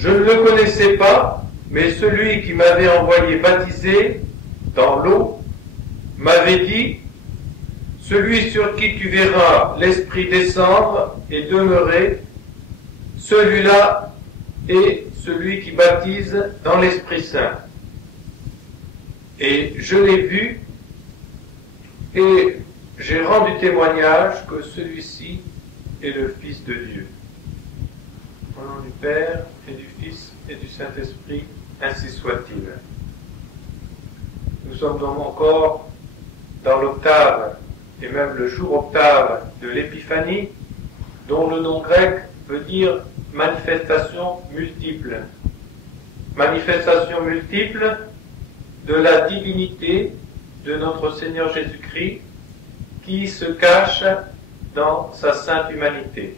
Je ne le connaissais pas, mais celui qui m'avait envoyé baptiser dans l'eau m'avait dit, celui sur qui tu verras l'Esprit descendre et demeurer, celui-là est celui qui baptise dans l'Esprit Saint. Et je l'ai vu et j'ai rendu témoignage que celui-ci est le Fils de Dieu. Au nom du Père et du Fils et du Saint-Esprit, ainsi soit-il. Nous sommes donc encore dans l'octave, et même le jour octave de l'Épiphanie, dont le nom grec veut dire manifestation multiple. Manifestation multiple de la divinité de notre Seigneur Jésus-Christ qui se cache dans sa sainte humanité.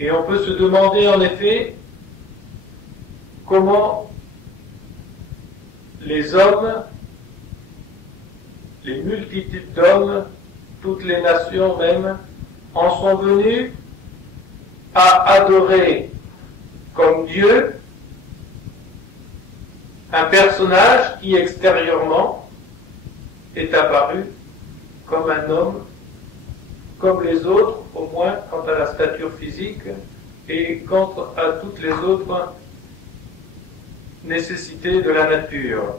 Et on peut se demander en effet comment les hommes, les multitudes d'hommes, toutes les nations même, en sont venus à adorer comme Dieu un personnage qui extérieurement est apparu comme un homme, comme les autres, au moins quant à la stature physique et quant à toutes les autres nécessités de la nature.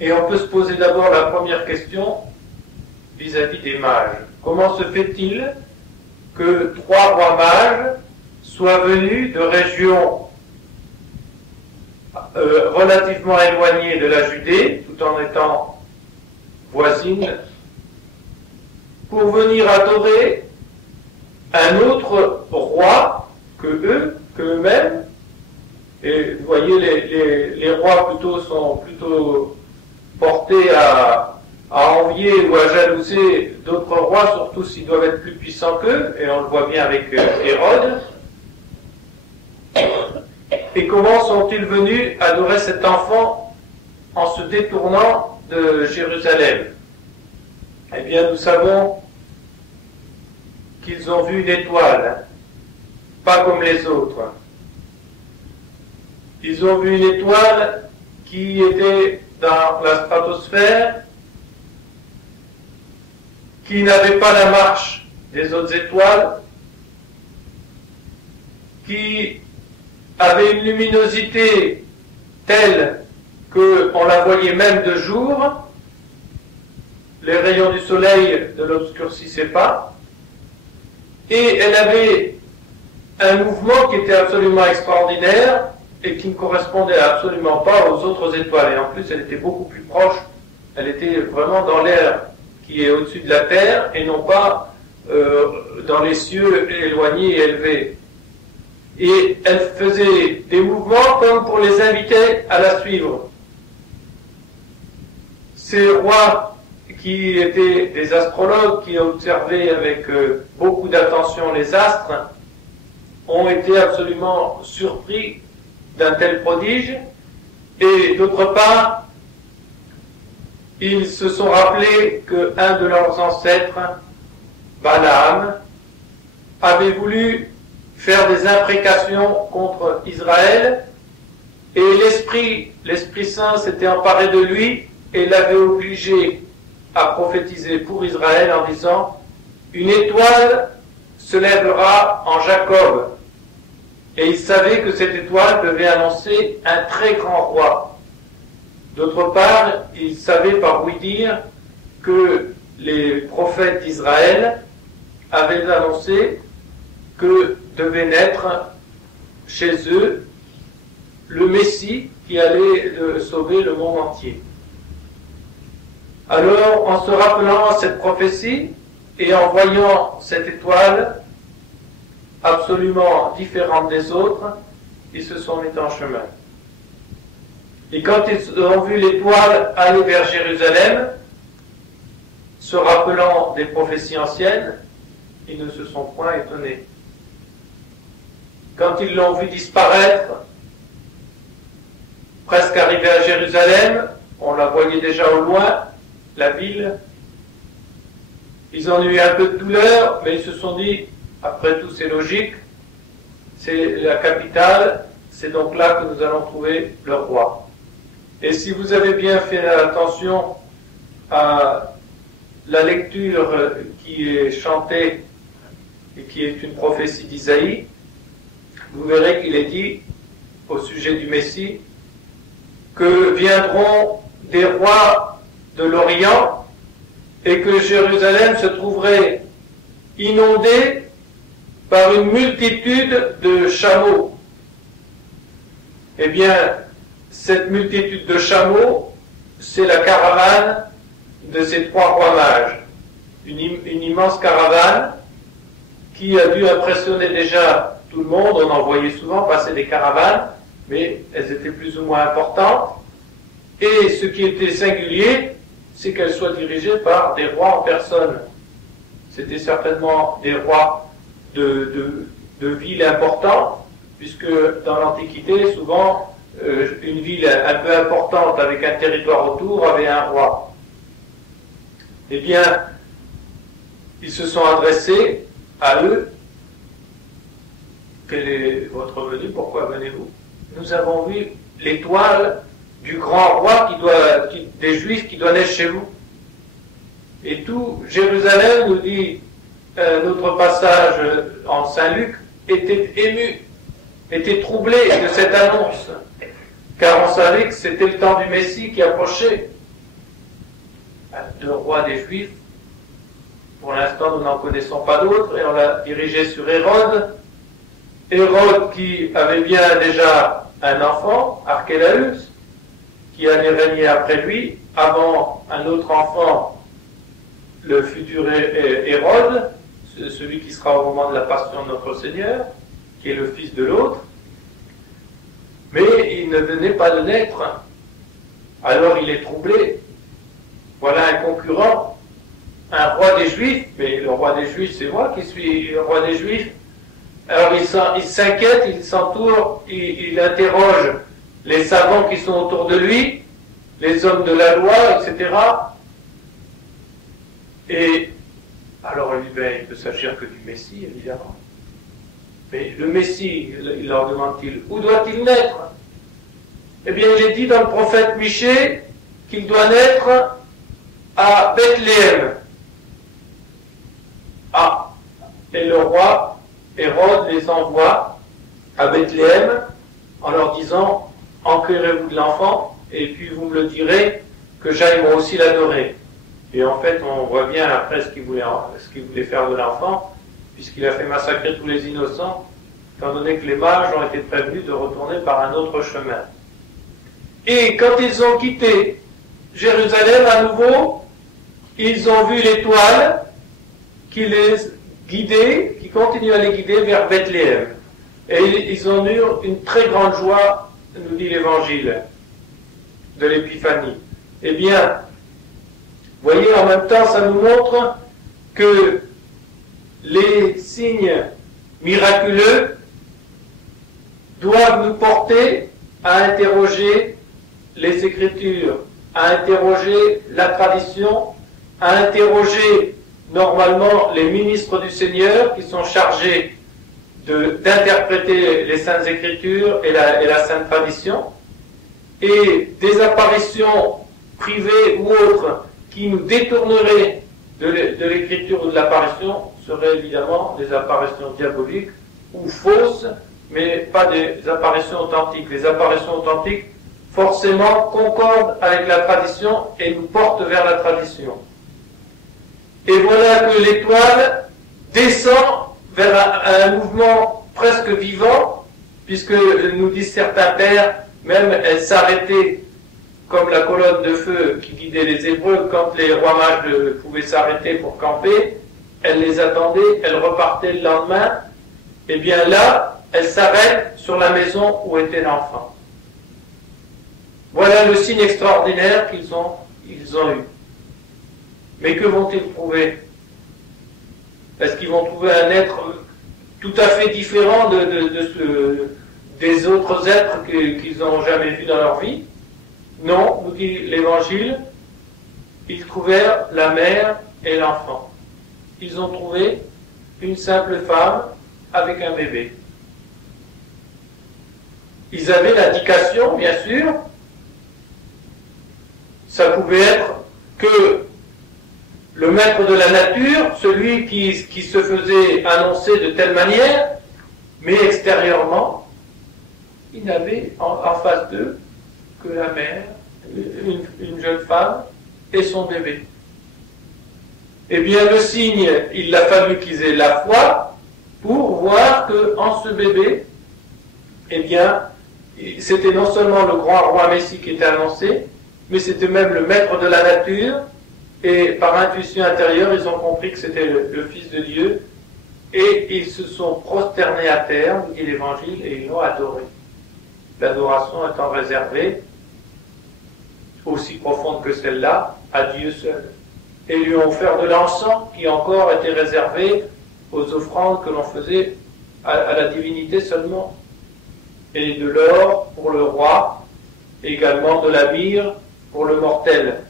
Et on peut se poser d'abord la première question vis-à-vis des mages. Comment se fait-il que 3 rois mages soient venus de régions relativement éloignées de la Judée, tout en étant voisines, pour venir adorer un autre roi qu'eux-mêmes. Et vous voyez, les rois sont plutôt portés à envier ou à jalouser d'autres rois, surtout s'ils doivent être plus puissants qu'eux, et on le voit bien avec Hérode. Et comment sont-ils venus adorer cet enfant en se détournant de Jérusalem? Eh bien, nous savons qu'ils ont vu une étoile, pas comme les autres. Ils ont vu une étoile qui était dans la stratosphère, qui n'avait pas la marche des autres étoiles, qui avait une luminosité telle qu'on la voyait même de jour. Les rayons du soleil ne l'obscurcissaient pas, et elle avait un mouvement qui était absolument extraordinaire et qui ne correspondait absolument pas aux autres étoiles. Et en plus, elle était beaucoup plus proche, elle était vraiment dans l'air qui est au-dessus de la terre et non pas dans les cieux éloignés et élevés. Et elle faisait des mouvements comme pour les inviter à la suivre. Ces rois qui étaient des astrologues, qui observaient avec beaucoup d'attention les astres, ont été absolument surpris d'un tel prodige, et d'autre part, ils se sont rappelés qu'un de leurs ancêtres, Balaam, avait voulu faire des imprécations contre Israël, et l'Esprit Saint s'était emparé de lui et l'avait obligé à prophétiser pour Israël en disant « Une étoile se lèvera en Jacob ». Et il savait que cette étoile devait annoncer un très grand roi. D'autre part, il savait par oui dire que les prophètes d'Israël avaient annoncé que devait naître chez eux le Messie qui allait sauver le monde entier. Alors, en se rappelant cette prophétie et en voyant cette étoile absolument différente des autres, ils se sont mis en chemin. Et quand ils ont vu l'étoile aller vers Jérusalem, se rappelant des prophéties anciennes, ils ne se sont point étonnés. Quand ils l'ont vu disparaître, presque arrivé à Jérusalem, on la voyait déjà au loin, la ville, ils ont eu un peu de douleur, mais ils se sont dit, après tout c'est logique, c'est la capitale, c'est donc là que nous allons trouver le roi. Et si vous avez bien fait attention à la lecture qui est chantée et qui est une prophétie d'Isaïe, vous verrez qu'il est dit au sujet du Messie que viendront des rois de l'Orient et que Jérusalem se trouverait inondée par une multitude de chameaux. Eh bien, cette multitude de chameaux, c'est la caravane de ces trois rois mages. Une immense caravane qui a dû impressionner déjà tout le monde. On en voyait souvent passer des caravanes, mais elles étaient plus ou moins importantes. Et ce qui était singulier, c'est qu'elles soient dirigées par des rois en personne. C'était certainement des rois de villes importantes, puisque dans l'Antiquité, souvent, une ville un peu importante avec un territoire autour avait un roi. Eh bien, ils se sont adressés à eux. Quel est votre venue? Pourquoi venez-vous? Nous avons vu l'étoile du grand roi des Juifs qui doit naître chez vous. Et tout Jérusalem, nous dit notre passage en Saint-Luc, était ému, était troublé de cette annonce, car on savait que c'était le temps du Messie qui approchait. Le roi des Juifs, pour l'instant nous n'en connaissons pas d'autres, et on l'a dirigé sur Hérode. Hérode qui avait bien déjà un enfant, Archélaüs, qui allait régner après lui, avant un autre enfant, le futur Hérode, celui qui sera au moment de la passion de notre Seigneur, qui est le fils de l'autre. Mais il ne venait pas de naître. Alors il est troublé. Voilà un concurrent, un roi des Juifs, mais le roi des Juifs, c'est moi qui suis le roi des Juifs. Alors il s'inquiète, il s'entoure, il interroge les savants qui sont autour de lui, les hommes de la loi, etc. Et alors lui, il peut s'agir que du Messie, évidemment. Mais le Messie, il leur demande-t-il, où doit-il naître? Eh bien, il est dit dans le prophète Michée qu'il doit naître à Bethléem. Ah, et le roi Hérode les envoie à Bethléem en leur disant, enquérez-vous de l'enfant, et puis vous me le direz, que j'aille moi aussi l'adorer. Et en fait, on voit bien après ce qu'il voulait faire de l'enfant, puisqu'il a fait massacrer tous les innocents, étant donné que les mages ont été prévenus de retourner par un autre chemin. Et quand ils ont quitté Jérusalem à nouveau, ils ont vu l'étoile qui les guidait, qui continue à les guider vers Bethléem. Et ils ont eu une très grande joie, nous dit l'Évangile de l'Épiphanie. Eh bien, vous voyez, en même temps, ça nous montre que les signes miraculeux doivent nous porter à interroger les Écritures, à interroger la tradition, à interroger normalement les ministres du Seigneur qui sont chargés d'interpréter les Saintes Écritures et la Sainte Tradition, et des apparitions privées ou autres qui nous détourneraient de l'écriture ou de l'apparition seraient évidemment des apparitions diaboliques ou fausses, mais pas des apparitions authentiques. Les apparitions authentiques, forcément, concordent avec la tradition et nous portent vers la tradition. Et voilà que l'étoile descend vers un mouvement presque vivant, puisque nous disent certains pères, même elle s'arrêtait comme la colonne de feu qui guidait les Hébreux, quand les rois mages pouvaient s'arrêter pour camper, elle les attendait, elle repartait le lendemain, et bien là, elle s'arrête sur la maison où était l'enfant. Voilà le signe extraordinaire qu'ils ont eu. Mais que vont-ils trouver? Est-ce qu'ils vont trouver un être tout à fait différent des autres êtres qu'ils n'ont jamais vus dans leur vie? Non, nous dit l'Évangile, ils trouvèrent la mère et l'enfant. Ils ont trouvé une simple femme avec un bébé. ils avaient l'indication, bien sûr, ça pouvait être que le maître de la nature, celui qui se faisait annoncer de telle manière, mais extérieurement, il n'avait en face d'eux que la mère, une jeune femme et son bébé. Eh bien, le signe, il a fallu qu'ils aient la foi pour voir qu'en ce bébé, eh bien, c'était non seulement le grand roi Messie qui était annoncé, mais c'était même le maître de la nature, et par intuition intérieure, ils ont compris que c'était le Fils de Dieu, et ils se sont prosternés à terre, dit l'Évangile, et ils l'ont adoré. L'adoration étant réservée, aussi profonde que celle-là, à Dieu seul. Et lui ont offert de l'encens qui encore était réservé aux offrandes que l'on faisait à la divinité seulement. Et de l'or pour le roi, également de la myrrhe pour le mortel.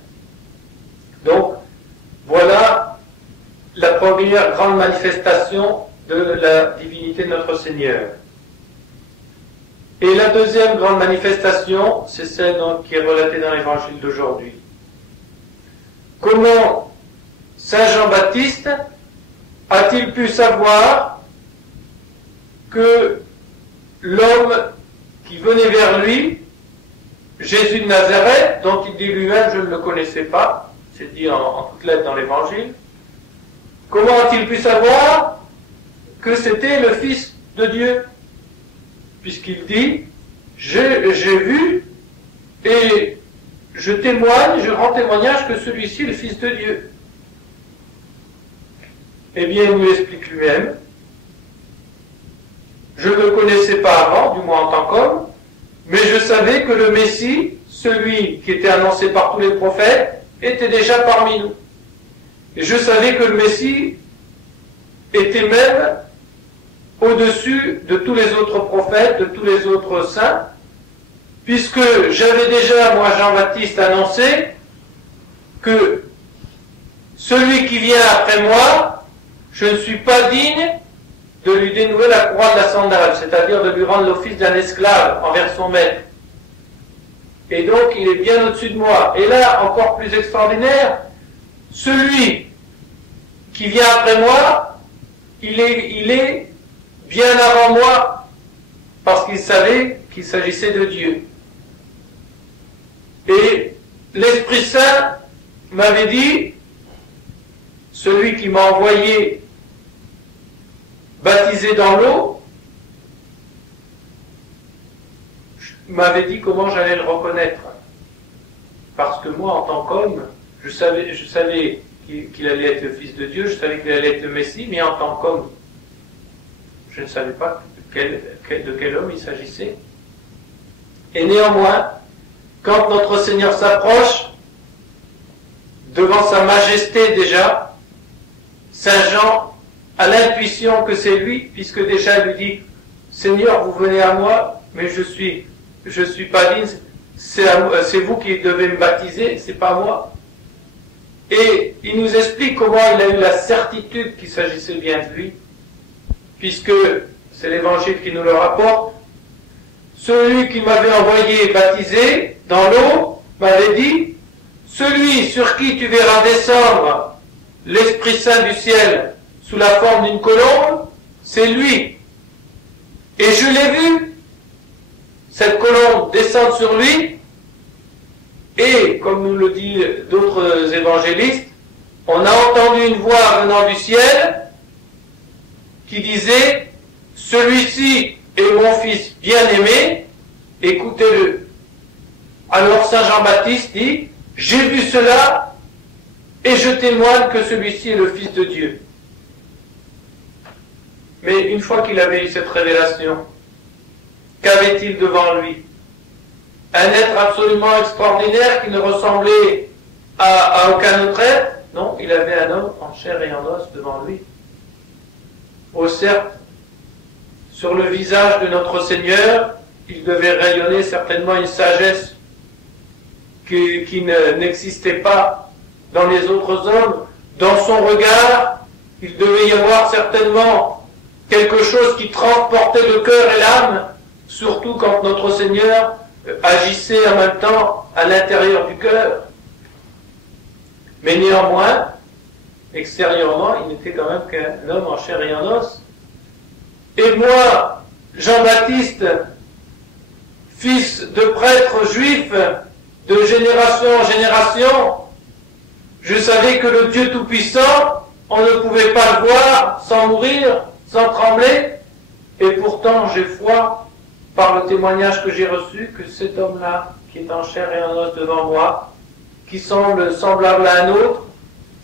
Donc, voilà la première grande manifestation de la divinité de notre Seigneur. Et la deuxième grande manifestation, c'est celle qui est relatée dans l'évangile d'aujourd'hui. Comment Saint Jean-Baptiste a-t-il pu savoir que l'homme qui venait vers lui, Jésus de Nazareth, dont il dit lui-même, je ne le connaissais pas, c'est dit en toutes lettres dans l'évangile, comment a-t-il pu savoir que c'était le Fils de Dieu? Puisqu'il dit, j'ai vu et je témoigne, je rends témoignage que celui-ci est le Fils de Dieu. Eh bien, il nous explique lui-même, je ne le connaissais pas avant, du moins en tant qu'homme, mais je savais que le Messie, celui qui était annoncé par tous les prophètes, était déjà parmi nous. Et je savais que le Messie était même au-dessus de tous les autres prophètes, de tous les autres saints, puisque j'avais déjà, moi Jean-Baptiste, annoncé que celui qui vient après moi, je ne suis pas digne de lui dénouer la croix de la sandale, c'est-à-dire de lui rendre l'office d'un esclave envers son maître. Et donc, il est bien au-dessus de moi. Et là, encore plus extraordinaire, celui qui vient après moi, il est bien avant moi, parce qu'il savait qu'il s'agissait de Dieu. Et l'Esprit Saint m'avait dit, celui qui m'a envoyé baptisé dans l'eau, m'avait dit comment j'allais le reconnaître. Parce que moi, en tant qu'homme, je savais qu'il allait être le Fils de Dieu, je savais qu'il allait être le Messie, mais en tant qu'homme, je ne savais pas de quel homme il s'agissait. Et néanmoins, quand notre Seigneur s'approche, devant sa majesté déjà, Saint Jean a l'intuition que c'est lui, puisque déjà il lui dit, Seigneur, vous venez à moi, mais je suis pas digne, c'est vous qui devez me baptiser, c'est pas moi. Et il nous explique comment il a eu la certitude qu'il s'agissait bien de lui, puisque c'est l'Évangile qui nous le rapporte. Celui qui m'avait envoyé baptiser dans l'eau m'avait dit, celui sur qui tu verras descendre l'Esprit Saint du ciel sous la forme d'une colombe, c'est lui. Et je l'ai vu, cette colombe descendre sur lui, et, comme nous le disent d'autres évangélistes, on a entendu une voix venant du ciel qui disait, celui-ci est mon fils bien-aimé, écoutez-le. Alors Saint Jean-Baptiste dit, j'ai vu cela, et je témoigne que celui-ci est le Fils de Dieu. Mais une fois qu'il avait eu cette révélation, qu'avait-il devant lui? Un être absolument extraordinaire qui ne ressemblait à aucun autre être? Non, il avait un homme en chair et en os devant lui. Oh certes, sur le visage de notre Seigneur, il devait rayonner certainement une sagesse qui n'existait pas dans les autres hommes. Dans son regard, il devait y avoir certainement quelque chose qui transportait le cœur et l'âme surtout quand notre Seigneur agissait en même temps à l'intérieur du cœur. Mais néanmoins, extérieurement, il n'était quand même qu'un homme en chair et en os. Et moi, Jean-Baptiste, fils de prêtre juif, de génération en génération, je savais que le Dieu Tout-Puissant, on ne pouvait pas le voir sans mourir, sans trembler, et pourtant j'ai foi, par le témoignage que j'ai reçu, que cet homme-là, qui est en chair et en os devant moi, qui semble semblable à un autre,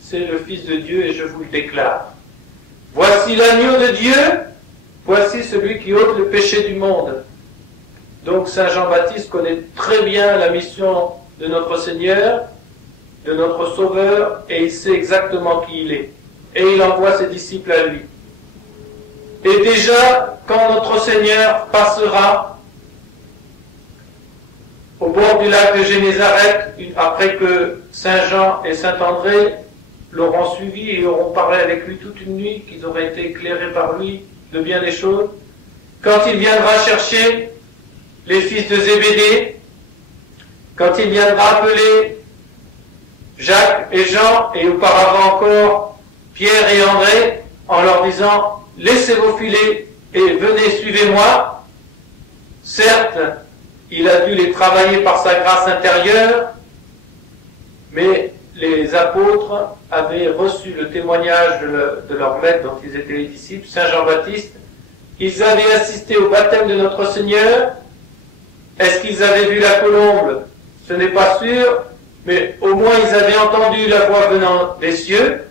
c'est le Fils de Dieu, et je vous le déclare. Voici l'agneau de Dieu, voici celui qui ôte le péché du monde. Donc Saint Jean-Baptiste connaît très bien la mission de notre Seigneur, de notre Sauveur, et il sait exactement qui il est. Et il envoie ses disciples à lui. Et déjà, quand notre Seigneur passera au bord du lac de Génézareth, après que Saint Jean et Saint André l'auront suivi et auront parlé avec lui toute une nuit, qu'ils auraient été éclairés par lui de bien des choses, quand il viendra chercher les fils de Zébédée, quand il viendra appeler Jacques et Jean, et auparavant encore Pierre et André, en leur disant « Laissez vos filets et venez, suivez-moi ». Certes, il a dû les travailler par sa grâce intérieure, mais les apôtres avaient reçu le témoignage de leur maître dont ils étaient les disciples, Saint Jean-Baptiste. Ils avaient assisté au baptême de notre Seigneur. Est-ce qu'ils avaient vu la colombe? Ce n'est pas sûr, mais au moins ils avaient entendu la voix venant des cieux,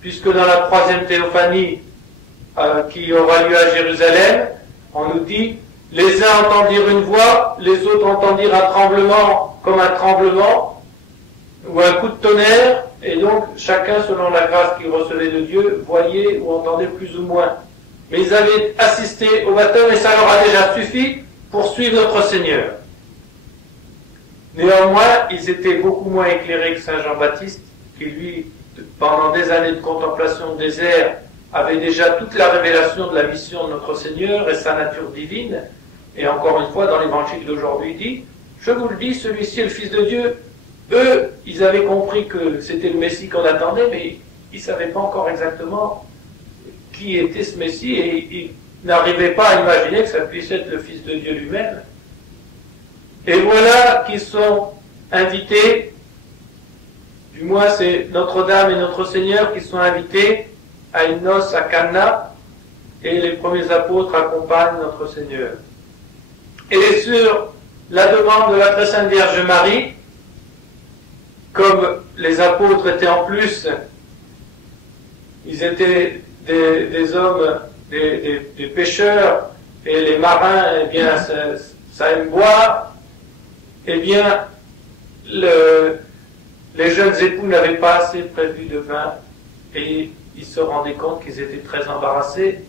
puisque dans la 3e théophanie qui aura lieu à Jérusalem, on nous dit « Les uns entendirent une voix, les autres entendirent un tremblement comme un tremblement, ou un coup de tonnerre, et donc chacun, selon la grâce qu'il recevait de Dieu, voyait ou entendait plus ou moins. Mais ils avaient assisté au baptême et ça leur a déjà suffi pour suivre notre Seigneur. Néanmoins, ils étaient beaucoup moins éclairés que Saint Jean-Baptiste, qui lui, pendant des années de contemplation au désert, avait déjà toute la révélation de la mission de notre Seigneur et sa nature divine. Et encore une fois, dans l'évangile d'aujourd'hui, il dit « Je vous le dis, celui-ci est le Fils de Dieu ». Eux, ils avaient compris que c'était le Messie qu'on attendait, mais ils ne savaient pas encore exactement qui était ce Messie, et ils n'arrivaient pas à imaginer que ça puisse être le Fils de Dieu lui-même. Et voilà qu'ils sont invités, du moins c'est Notre-Dame et notre Seigneur qui sont invités à une noce à Cana, et les premiers apôtres accompagnent notre Seigneur. Et sur la demande de la très sainte Vierge Marie, comme les apôtres étaient en plus, ils étaient des hommes, des pêcheurs, et les marins, eh bien, ça aime boire, eh bien, les jeunes époux n'avaient pas assez prévu de vin, et ils se rendaient compte qu'ils étaient très embarrassés,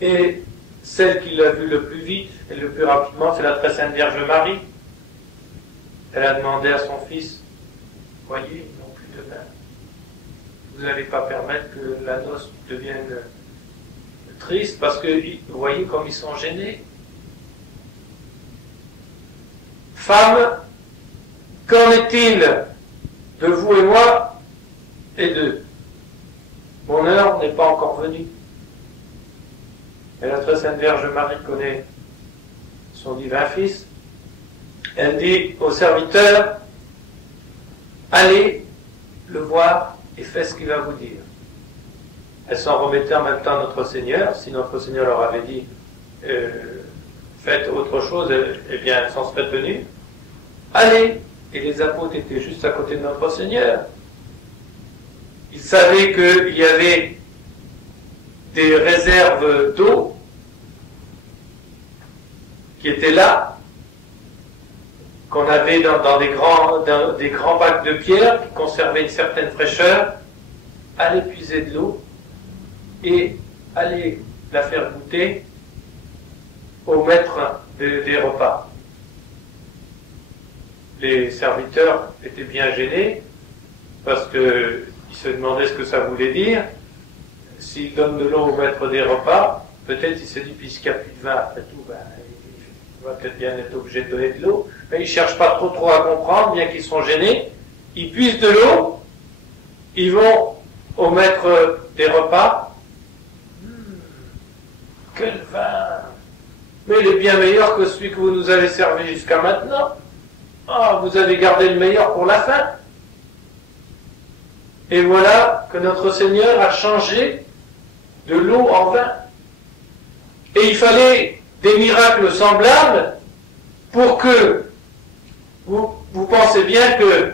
et celle qui l'a vu le plus vite et le plus rapidement, c'est la très sainte Vierge Marie. Elle a demandé à son fils, voyez, ils n'ont plus de vin. Vous n'allez pas permettre que la noce devienne triste, parce que vous voyez comme ils sont gênés. Femmes, qu'en est-il de vous et moi et d'eux? Mon heure n'est pas encore venue. Et la très sainte Vierge Marie connaît son divin Fils. Elle dit au serviteur, allez le voir et faites ce qu'il va vous dire. Elle s'en remettait en même temps à notre Seigneur. Si notre Seigneur leur avait dit faites autre chose, eh bien elle s'en serait tenue. Allez. Et les apôtres étaient juste à côté de notre Seigneur. Ils savaient qu'il y avait des réserves d'eau qui étaient là, qu'on avait dans des grands bacs de pierre qui conservaient une certaine fraîcheur. Allez puiser de l'eau et allez la faire goûter au maître des repas. Les serviteurs étaient bien gênés parce qu'ils se demandaient ce que ça voulait dire. S'il donne de l'eau au maître des repas, peut-être il se dit, puisqu'il n'y a plus de vin, après tout, va peut-être bien être obligé de donner de l'eau, mais ils ne cherchent pas trop à comprendre, bien qu'ils sont gênés. Ils puissent de l'eau, ils vont au maître des repas. Quel vin! Mais il est bien meilleur que celui que vous nous avez servi jusqu'à maintenant. Ah, vous avez gardé le meilleur pour la fin. Et voilà que notre Seigneur a changé de l'eau en vin. Et il fallait des miracles semblables pour que vous pensez bien que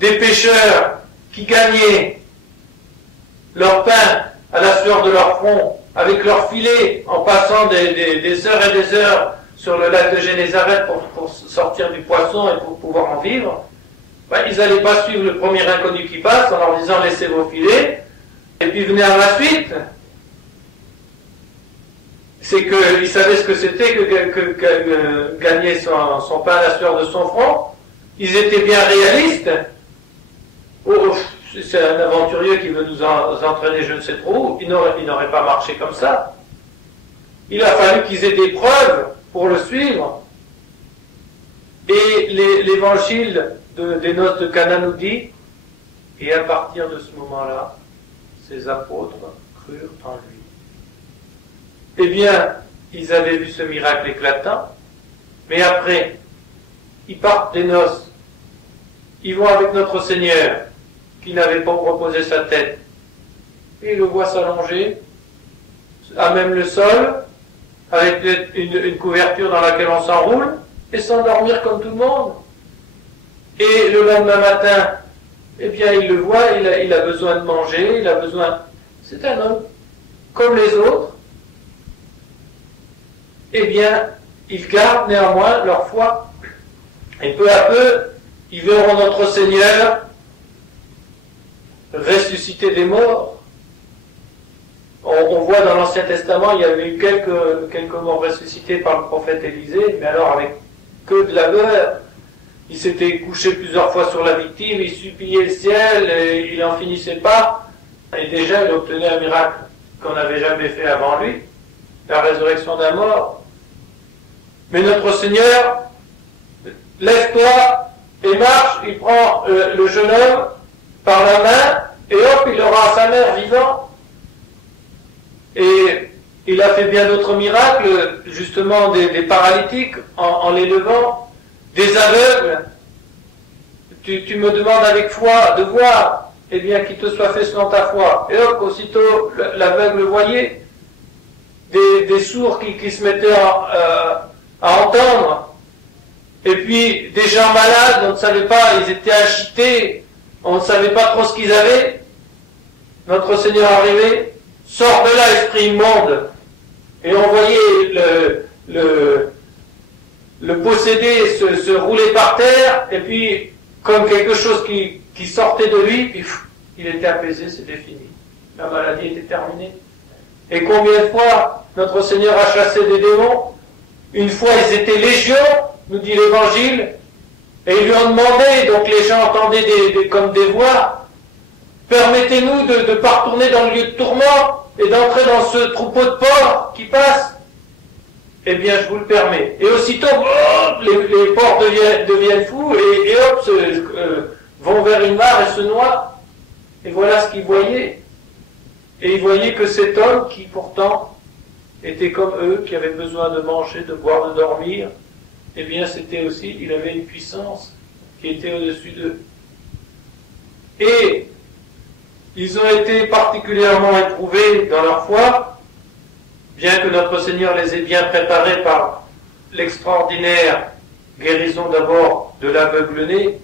des pêcheurs qui gagnaient leur pain à la sueur de leur front, avec leur filet, en passant des heures et des heures sur le lac de Génézareth pour sortir du poisson et pour pouvoir en vivre, ben, ils n'allaient pas suivre le premier inconnu qui passe en leur disant laissez vos filets, et puis venez à la suite. C'est qu'ils savaient ce que c'était que gagner son pain à la sueur de son front. Ils étaient bien réalistes. Oh, c'est un aventurier qui veut nous entraîner je ne sais trop où. Il n'aurait pas marché comme ça. Il a fallu qu'ils aient des preuves pour le suivre. Et l'évangile des noces de Cana nous dit, et à partir de ce moment-là, ces apôtres crurent en lui. Eh bien, ils avaient vu ce miracle éclatant, mais après, ils partent des noces, ils vont avec notre Seigneur, qui n'avait pas reposé sa tête, et ils le voient s'allonger, à même le sol, avec une couverture dans laquelle on s'enroule, et s'endormir comme tout le monde. Et le lendemain matin, eh bien, il le voit, il a besoin de manger, il a besoin... C'est un homme, comme les autres. Eh bien, ils gardent néanmoins leur foi. Et peu à peu, ils verront notre Seigneur ressusciter des morts. On voit dans l'Ancien Testament, il y avait eu quelques morts ressuscités par le prophète Élisée, mais alors avec que de labeur. Il s'était couché plusieurs fois sur la victime, il suppliait le ciel, et il n'en finissait pas. Et déjà, il obtenait un miracle qu'on n'avait jamais fait avant lui, la résurrection d'un mort. Mais notre Seigneur, lève-toi et marche, il prend le jeune homme par la main, et hop, il le rend à sa mère vivant. Et il a fait bien d'autres miracles, justement des paralytiques, en les levant, des aveugles. Tu me demandes avec foi de voir, eh bien qu'il te soit fait selon ta foi. Et hop, aussitôt l'aveugle voyait, des sourds qui se mettaient à entendre, et puis des gens malades, on ne savait pas, ils étaient agités, on ne savait pas trop ce qu'ils avaient. Notre Seigneur arrivait, sort de là, esprit immonde, et on voyait le possédé se rouler par terre, et puis comme quelque chose qui sortait de lui, puis il était apaisé, c'était fini. La maladie était terminée. Et combien de fois notre Seigneur a chassé des démons? Une fois ils étaient légions, nous dit l'Évangile, et ils lui ont demandé, donc les gens entendaient comme des voix, permettez-nous de ne pas retourner dans le lieu de tourment et d'entrer dans ce troupeau de porcs qui passe. Eh bien, je vous le permets. Et aussitôt, les porcs deviennent fous et hop, vont vers une mare et se noient. Et voilà ce qu'ils voyaient. Et ils voyaient que cet homme qui pourtant était comme eux, qui avait besoin de manger, de boire, de dormir, eh bien c'était aussi, il avait une puissance qui était au-dessus d'eux. Et ils ont été particulièrement éprouvés dans leur foi, bien que notre Seigneur les ait bien préparés par l'extraordinaire guérison d'abord de l'aveugle-né,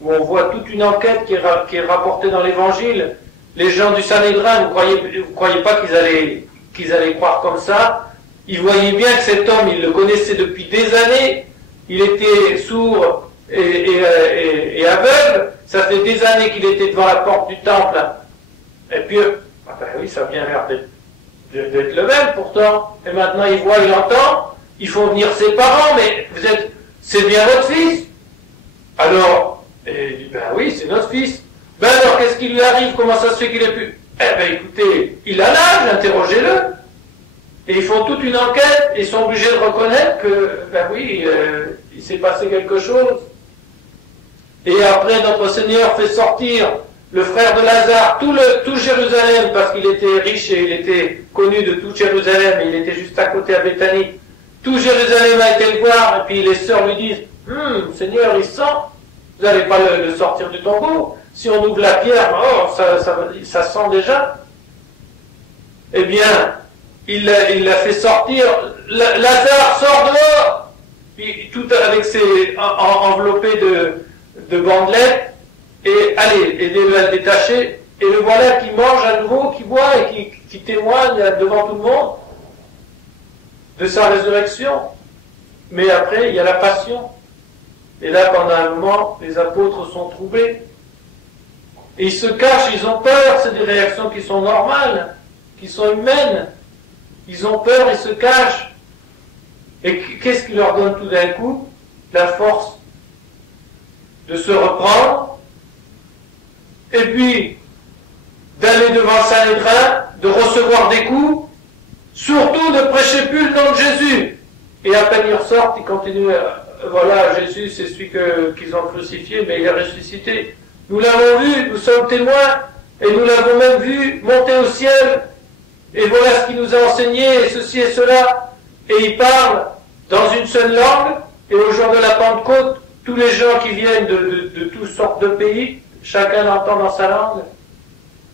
où on voit toute une enquête qui est rapportée dans l'Évangile. Les gens du Sanhédrin, vous croyez pas qu'ils allaient croire comme ça. Ils voyaient bien que cet homme, ils le connaissaient depuis des années. Il était sourd et aveugle. Ça fait des années qu'il était devant la porte du temple. Et puis, oui, ça a bien l'air d'être le même pourtant. Et maintenant, il voit, il entend. Ils font venir ses parents, mais c'est bien votre fils. Alors, il dit, ben oui, c'est notre fils. Ben alors, qu'est-ce qui lui arrive? Comment ça se fait qu'il est plus... Eh ben écoutez, il a l'âge, interrogez-le. Et ils font toute une enquête, et ils sont obligés de reconnaître que, ben oui, il s'est passé quelque chose. Et après, notre Seigneur fait sortir le frère de Lazare, tout Jérusalem, parce qu'il était riche et il était connu de tout Jérusalem, et il était juste à côté à Béthanie. Tout Jérusalem a été le voir, et puis les sœurs lui disent, Seigneur, il sent, vous n'allez pas le sortir du tombeau. Si on ouvre la pierre, oh, ça sent déjà. Eh bien, il l'a fait sortir. Lazare, sort dehors. Puis, tout avec ses enveloppé de bandelettes. Et allez, aidez-le à le détacher. Et le voilà qui mange à nouveau, qui boit et qui témoigne devant tout le monde de sa résurrection. Mais après, il y a la passion. Et là, pendant un moment, les apôtres sont troublés. Et ils se cachent, ils ont peur. C'est des réactions qui sont normales, qui sont humaines. Ils ont peur, ils se cachent. Et qu'est-ce qui leur donne tout d'un coup? La force de se reprendre, et puis d'aller devant Sanhédrin, de recevoir des coups, surtout ne prêchez plus le nom de Jésus. Et à peine ils ressortent, ils continuent, voilà, Jésus c'est celui qu'ils ont crucifié, mais il est ressuscité. Nous l'avons vu, nous sommes témoins, et nous l'avons même vu monter au ciel, et voilà ce qu'il nous a enseigné, et ceci et cela. Et il parle dans une seule langue, et au jour de la Pentecôte, tous les gens qui viennent de toutes sortes de pays, chacun l'entend dans sa langue.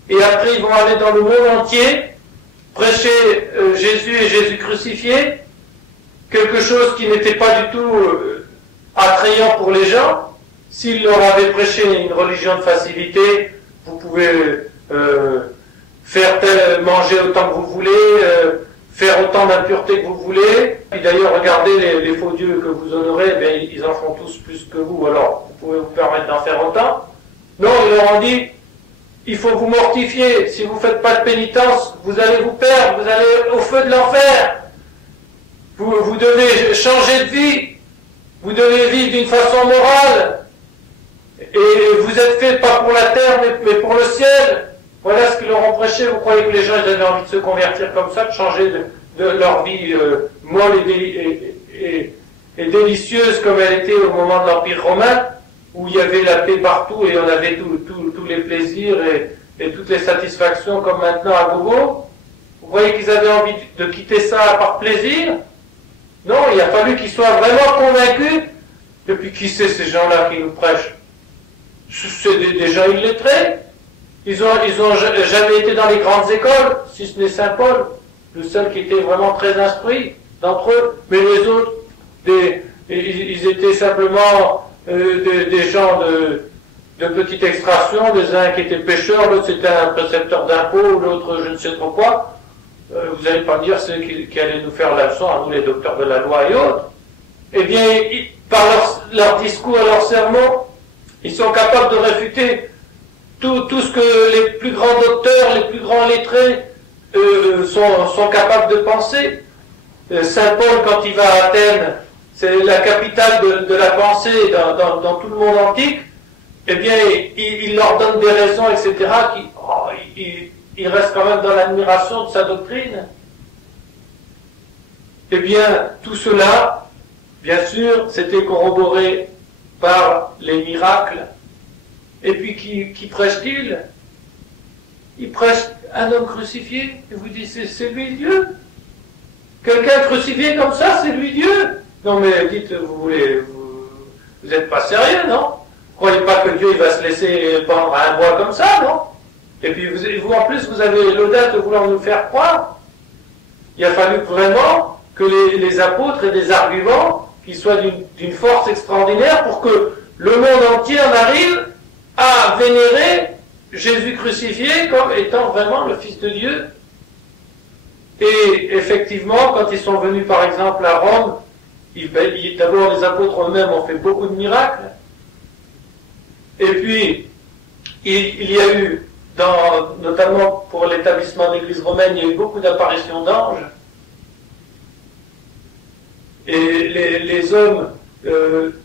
Et après, ils vont aller dans le monde entier, prêcher Jésus et Jésus crucifié, quelque chose qui n'était pas du tout attrayant pour les gens. S'ils leur avaient prêché une religion de facilité, vous pouvez manger autant que vous voulez, faire autant d'impureté que vous voulez. Puis d'ailleurs, regardez les faux dieux que vous honorez, bien, ils en font tous plus que vous, alors vous pouvez vous permettre d'en faire autant. Non, ils leur ont dit, il faut vous mortifier. Si vous ne faites pas de pénitence, vous allez vous perdre, vous allez au feu de l'enfer. Vous devez changer de vie. Vous devez vivre d'une façon morale. Et vous êtes fait pas pour la terre, mais pour le ciel. Voilà ce qu'ils leur ont prêché. Vous croyez que les gens avaient envie de se convertir comme ça, de changer de leur vie molle et délicieuse comme elle était au moment de l'Empire romain, où il y avait la paix partout et on avait tous les plaisirs et toutes les satisfactions comme maintenant à gogo. Vous voyez qu'ils avaient envie de quitter ça par plaisir? Non, il a fallu qu'ils soient vraiment convaincus. Depuis qui c'est ces gens-là qui nous prêchent? C'est des gens illettrés. Ils ont jamais été dans les grandes écoles, si ce n'est Saint Paul, le seul qui était vraiment très instruit d'entre eux. Mais les autres, ils étaient simplement des gens de petite extraction, les uns qui étaient pêcheurs, l'autre c'était un précepteur d'impôts, l'autre je ne sais trop quoi. Vous n'allez pas me dire ceux qui allaient nous faire la leçon, à nous les docteurs de la loi et autres. Eh bien, par leur discours et leurs sermons, ils sont capables de réfuter tout ce que les plus grands docteurs, les plus grands lettrés sont capables de penser. Saint Paul, quand il va à Athènes, c'est la capitale de la pensée dans tout le monde antique, eh bien, il leur donne des raisons, etc., il reste quand même dans l'admiration de sa doctrine. Eh bien, tout cela, bien sûr, c'était corroboré par les miracles. Et puis, qui prêche-t-il? Il prêche un homme crucifié, et vous dites, c'est lui Dieu? Quelqu'un crucifié comme ça, c'est lui Dieu? Non mais dites, vous n'êtes pas sérieux, non? Vous ne croyez pas que Dieu il va se laisser pendre à un bois comme ça, non? Et puis vous en plus, vous avez l'audace de vouloir nous faire croire. Il a fallu vraiment que les apôtres aient des arguments qui soient d'une force extraordinaire pour que le monde entier en arrive à vénérer Jésus crucifié comme étant vraiment le Fils de Dieu. Et effectivement, quand ils sont venus par exemple à Rome, d'abord les apôtres eux-mêmes ont fait beaucoup de miracles. Et puis, il y a eu, notamment pour l'établissement de l'Église romaine, il y a eu beaucoup d'apparitions d'anges. Et les hommes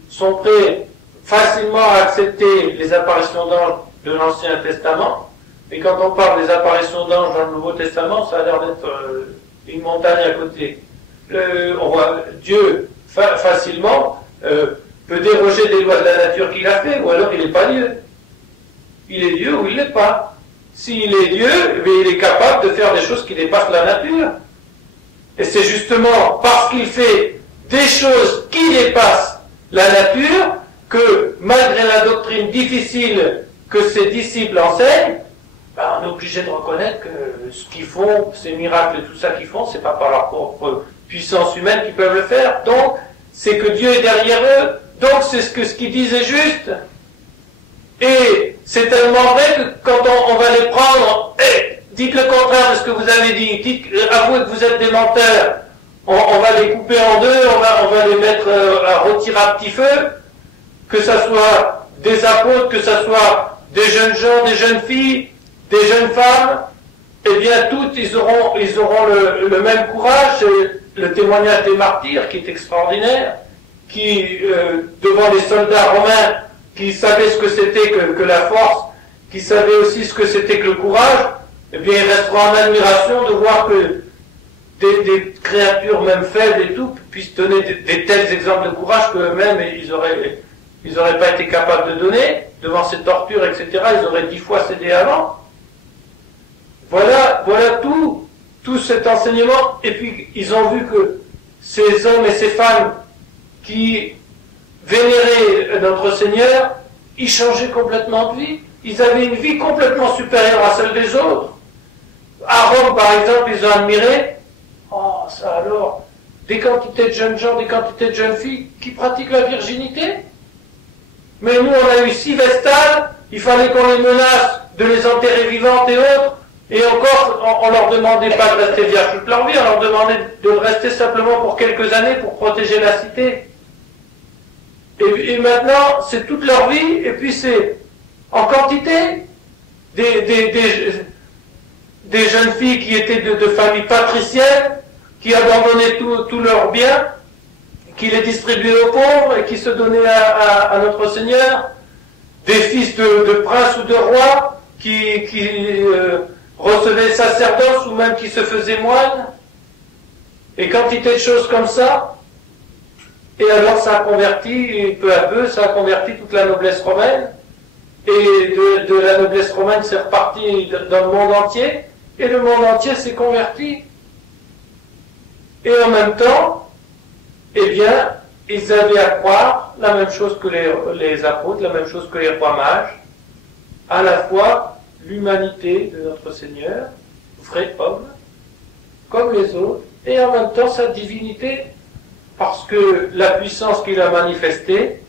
sont prêts facilement à accepter les apparitions d'anges de l'Ancien Testament. Et quand on parle des apparitions d'anges dans le Nouveau Testament, ça a l'air d'être une montagne à côté. On voit Dieu facilement peut déroger des lois de la nature qu'il a fait, ou alors il n'est pas Dieu. Il est Dieu ou il ne l'est pas. S'il est Dieu, il est capable de faire des choses qui dépassent la nature. Et c'est justement parce qu'il fait des choses qui dépassent la nature que, malgré la doctrine difficile que ses disciples enseignent, on est obligé de reconnaître que ce qu'ils font, ces miracles et tout ça qu'ils font, c'est pas par leur propre puissance humaine qu'ils peuvent le faire. Donc, c'est que Dieu est derrière eux. Donc, c'est ce qu'ils disent est juste. Et c'est tellement vrai que quand on va les prendre, dites le contraire de ce que vous avez dit, avouez que vous êtes des menteurs, on va les couper en deux, on va les mettre à retirer à petit feu, que ça soit des apôtres, que ça soit des jeunes gens, des jeunes filles, des jeunes femmes, eh bien toutes ils auront le même courage. C'est le témoignage des martyrs qui est extraordinaire, qui devant les soldats romains qui savaient ce que c'était que la force, qui savaient aussi ce que c'était que le courage, eh bien ils resteront en admiration de voir que des créatures même faibles et tout puissent donner des tels exemples de courage qu'eux-mêmes ils auraient pas été capables de donner devant ces tortures, etc. Ils auraient 10 fois cédé avant. Voilà tout cet enseignement. Et puis ils ont vu que ces hommes et ces femmes qui vénéraient notre Seigneur, ils changeaient complètement de vie. Ils avaient une vie complètement supérieure à celle des autres. À Rome, par exemple, ils ont admiré, ça alors, des quantités de jeunes gens, des quantités de jeunes filles qui pratiquent la virginité. Mais nous, on a eu 6 vestales, il fallait qu'on les menace de les enterrer vivantes et autres, et encore, on leur demandait pas de rester vierges toute leur vie, on leur demandait de rester simplement pour quelques années pour protéger la cité. Et maintenant, c'est toute leur vie, et puis c'est en quantité des jeunes filles qui étaient de familles patriciennes, qui abandonnaient tous leurs biens, qui les distribuaient aux pauvres et qui se donnaient à notre Seigneur, des fils de princes ou de rois qui recevaient sacerdoce ou même qui se faisaient moines, et quantité de choses comme ça. Et alors ça a converti, peu à peu, ça a converti toute la noblesse romaine, et de la noblesse romaine c'est reparti dans le monde entier, et le monde entier s'est converti. Et en même temps, eh bien, ils avaient à croire la même chose que les apôtres, la même chose que les rois mages, à la fois l'humanité de notre Seigneur, vrai homme, comme les autres, et en même temps sa divinité, parce que la puissance qu'il a manifestée,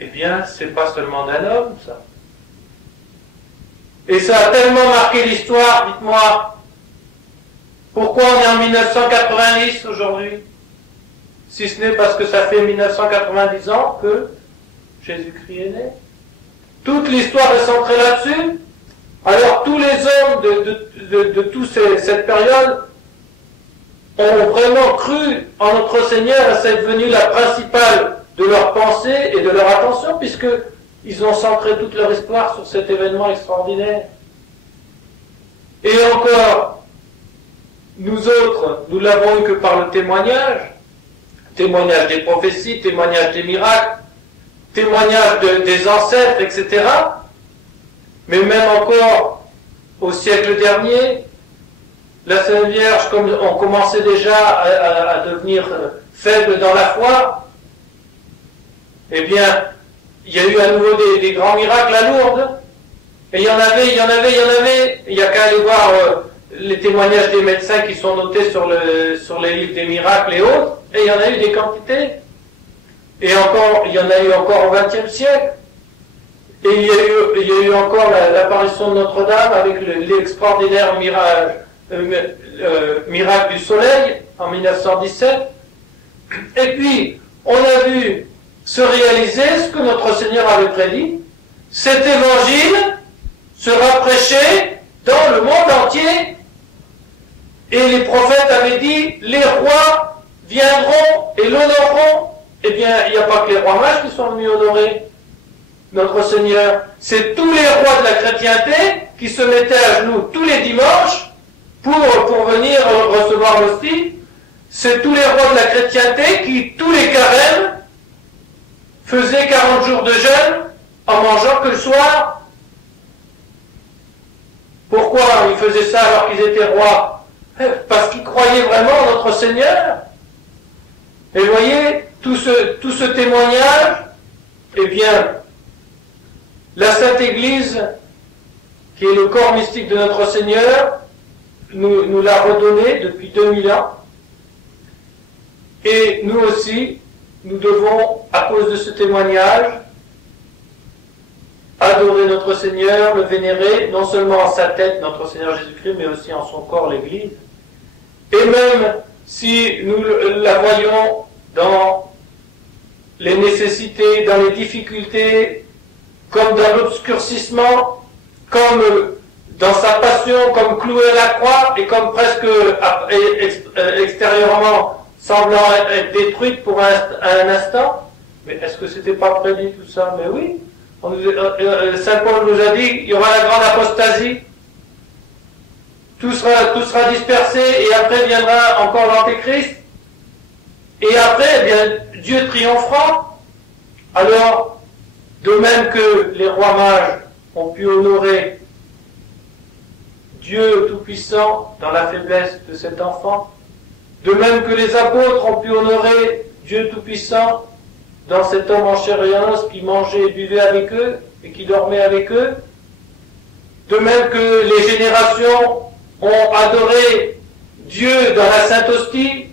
eh bien, c'est pas seulement d'un homme, ça. Et ça a tellement marqué l'histoire, dites-moi, pourquoi on est en 1990 aujourd'hui? Si ce n'est parce que ça fait 1990 ans que Jésus-Christ est né. Toute l'histoire est centrée là-dessus. Alors tous les hommes de toute cette période ont vraiment cru en notre Seigneur, et c'est devenu la principale de leur pensée et de leur attention, puisqu'ils ont centré toute leur histoire sur cet événement extraordinaire. Et encore, nous autres, nous l'avons eu que par le témoignage des prophéties, témoignage des miracles, témoignage des ancêtres, etc. Mais même encore au siècle dernier, la Sainte Vierge, comme on commençait déjà à devenir faible dans la foi, eh bien, il y a eu à nouveau des grands miracles à Lourdes. Et il y en avait. Il n'y a qu'à aller voir les témoignages des médecins qui sont notés sur les livres des miracles et autres. Et il y en a eu des quantités. Et encore, il y en a eu encore au XXe siècle. Et il y a eu encore l'apparition de Notre-Dame avec l'extraordinaire miracle du soleil en 1917. Et puis, on a vu se réaliser ce que notre Seigneur avait prédit. Cet évangile sera prêché dans le monde entier. Et les prophètes avaient dit, les rois viendront et l'honoreront. Eh bien, il n'y a pas que les rois mages qui sont venus honorer notre Seigneur. C'est tous les rois de la chrétienté qui se mettaient à genoux tous les dimanches pour venir recevoir l'hostie, c'est tous les rois de la chrétienté qui, tous les carêmes, faisaient 40 jours de jeûne en mangeant que le soir. Pourquoi ils faisaient ça alors qu'ils étaient rois? Parce qu'ils croyaient vraiment en notre Seigneur. Et vous voyez, tout ce témoignage, eh bien, la Sainte Église, qui est le corps mystique de notre Seigneur, nous l'a redonné depuis 2000 ans. Et nous aussi, nous devons, à cause de ce témoignage, adorer notre Seigneur, le vénérer, non seulement en sa tête, notre Seigneur Jésus-Christ, mais aussi en son corps, l'Église. Et même si nous la voyons dans les nécessités, dans les difficultés, comme dans l'obscurcissement, comme dans sa passion, comme cloué à la croix, et comme presque extérieurement semblant être détruite pour un instant, mais est-ce que c'était pas prédit tout ça? Mais oui. Saint Paul nous a dit, il y aura la grande apostasie, tout sera dispersé, et après viendra encore l'Antéchrist, et après, eh bien, Dieu triomphera. Alors, de même que les rois mages ont pu honorer Dieu Tout-Puissant dans la faiblesse de cet enfant, de même que les apôtres ont pu honorer Dieu Tout-Puissant dans cet homme en chair et en os qui mangeait et buvait avec eux et qui dormait avec eux, de même que les générations ont adoré Dieu dans la Sainte Hostie,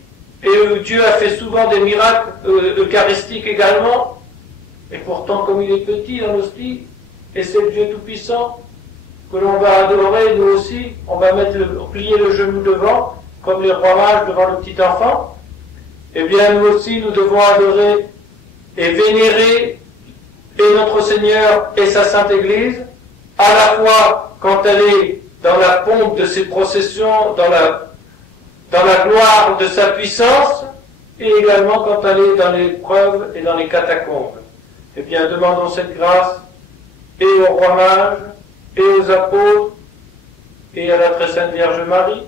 et où Dieu a fait souvent des miracles eucharistiques également, et pourtant comme il est petit dans l'hostie, et c'est le Dieu Tout-Puissant que l'on va adorer, nous aussi, on va plier le genou devant, comme les rois mages devant le petit enfant, eh bien nous aussi nous devons adorer et vénérer et notre Seigneur et sa Sainte Église, à la fois quand elle est dans la pompe de ses processions, dans la gloire de sa puissance, et également quand elle est dans l'épreuve et dans les catacombes. Eh bien, demandons cette grâce et aux rois mages, et aux apôtres, et à la très sainte Vierge Marie,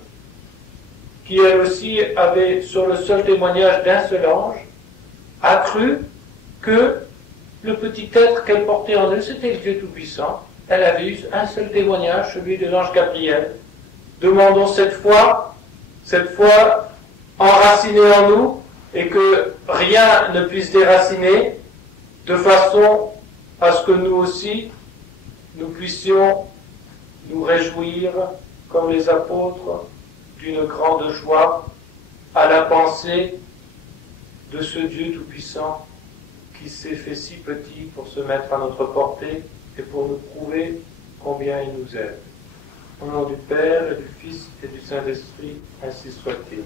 qui elle aussi avait, sur le seul témoignage d'un seul ange, a cru que le petit être qu'elle portait en elle, c'était le Dieu Tout-Puissant. Elle avait eu un seul témoignage, celui de l'ange Gabriel. Demandons cette foi enracinée en nous, et que rien ne puisse déraciner, de façon à ce que nous aussi, nous puissions nous réjouir, comme les apôtres, d'une grande joie à la pensée de ce Dieu Tout-Puissant qui s'est fait si petit pour se mettre à notre portée et pour nous prouver combien il nous aime. Au nom du Père et du Fils et du Saint-Esprit, ainsi soit-il.